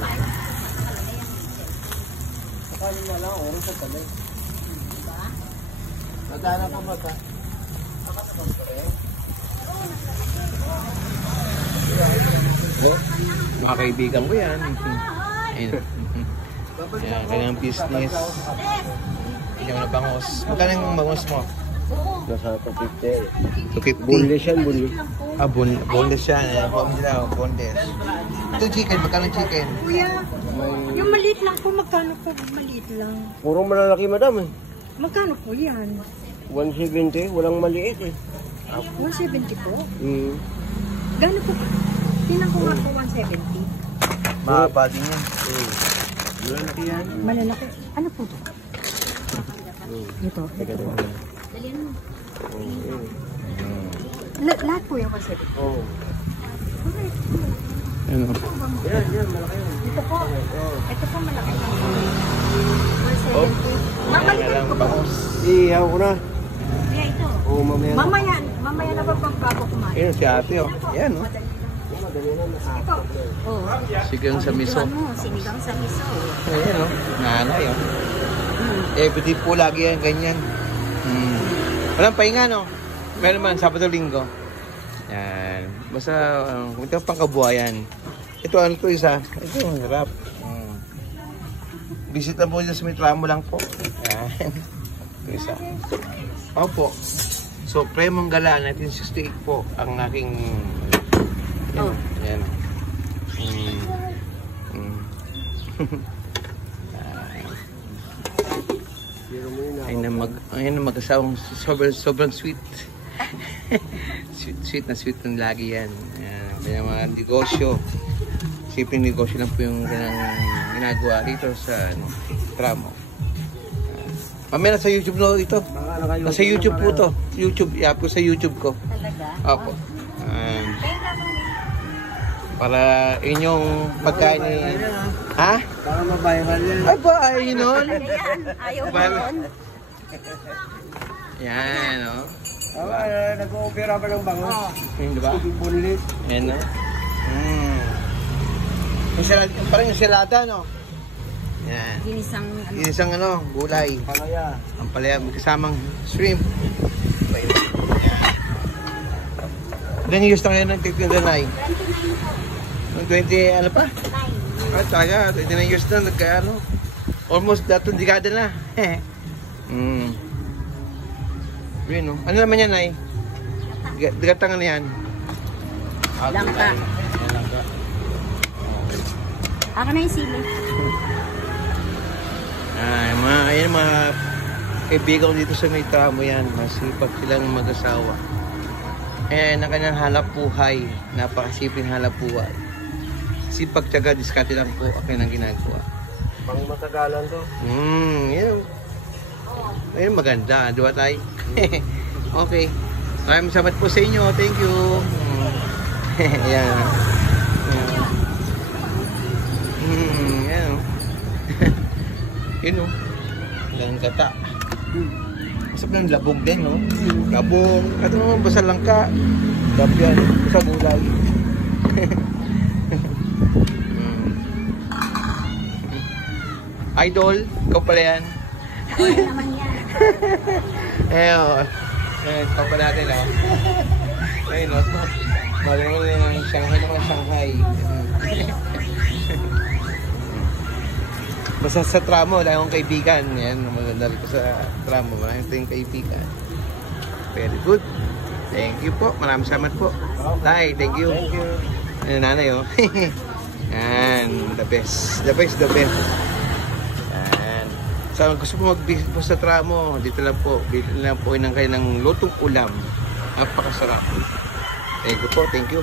Ayun. Sakaling na lang, oras sa talay. Nadaanan ko ba ka? Mga kaibigan ko yan. Ayun. Yan, kanyang business. Kanyang nabangos. Magkano yung bangos mo? Nasa 250. 250. Boneless yan, boneless. Ah, boneless yan. Ayan po kami sila, boneless. Ito chicken, magkano chicken? Kuya, yung maliit lang po, magkano po maliit lang? Puro malalaki, madam eh. Magkano po yan? 170, walang maliit eh. 170 po? Gano'n po? Tinang ko nga po 170. Mahaba din yan. Malalaki yan. Malalaki. Ano po to? Ito. Teka din. Dalian mo. Lahat po yung 170. Oo. Ano? Yan, malaki yan. Ito po. Ito po malaki. Oh. 170. Mamalikan ko po. Ihaw ko na. Yeah, ito. Oo, mamaya. Mamaya na ba pang bago kumain? Ayan si ate oh. Ayan oh. Ito. Oh. Sigang sa miso. Sinigang sa miso. Ayan oh. Nanay oh. Everyday po lagi yan, ganyan. Walang pahinga no? Meron man, Sabado Linggo. Yan. Basta, kung ito pang kabuhayan. Ito ano to isa? Ito, ang harap. Visit lang po dito sa Mitramo lang po. Yan. Ito isa. Opo. So, Premong Gala, 1968 po ang aking... Yan. Oh. Yan. Ayun na mag-asawang sobrang sweet. sweet na sweet ng lagi yan. Ayan, kaya mga negosyo. Simpleng negosyo lang po yung ginagawa dito sa Tramo. Mamaya nasa YouTube no ito. Nasa YouTube po to. YouTube, i-up ko sa YouTube ko. Talaga? Opo. Para inyong pagkain ni... Ha? Para mabiral yan. Ay ba, ayun nun? Ayaw mo nun? Yan, o. Nag-o-opera pa ng bango. Yun, diba? Boneless. Yan, o. Parang yung silata, no? Yan. Ginisang ano? Ginisang ano, gulay. Palaya. Ang palaya, may kasamang shrimp. Ilan years na ngayon ng titinda na eh? 20, ano pa? 9. Ah, talaga, 29 years na, nagka-ano. Almost datong dekada na. Yun, no? Ano naman yan, Nay? Digatang ano yan? Langka. Langka. Ako na yung sili. Ayan mga kaibigan ko dito sa Mitramo yan. Masipag silang mag-asawa. Ayan, ang kanyang halap buhay. Napakasiping halap buhay. Sipag, tiyaga, diskarte lang po ang kanyang ginagawa. Pang matagalan to. Yan. Ayun, maganda. Di ba tayo? Okay. Maraming salamat po sa inyo. Thank you. Ayan. Yan. Yun o. Lang gata. Masap ng labong din, no? Labong. Ito naman, basta langka. Lab yan. Basta gulay. Idol, ikaw pala yan. Ako naman yan. Ikaw pa natin, oh. Ayun, no? Malamang mo yung Shanghai naman, Shanghai. Basta sa Tramo, wala akong kaibigan. Yan, maganda rin ko sa Tramo. Maraming tayong kaibigan. Very good. Thank you po. Maraming salamat po. Tay, thank you. Thank you. Ano nanay, oh. Yan, the best. The best, the best. Yan. So, gusto po mag-visit po sa Tramo, dito lang po. Dito lang po ng kayo ng lutong ulam. Napakasarap. Thank you po, thank you.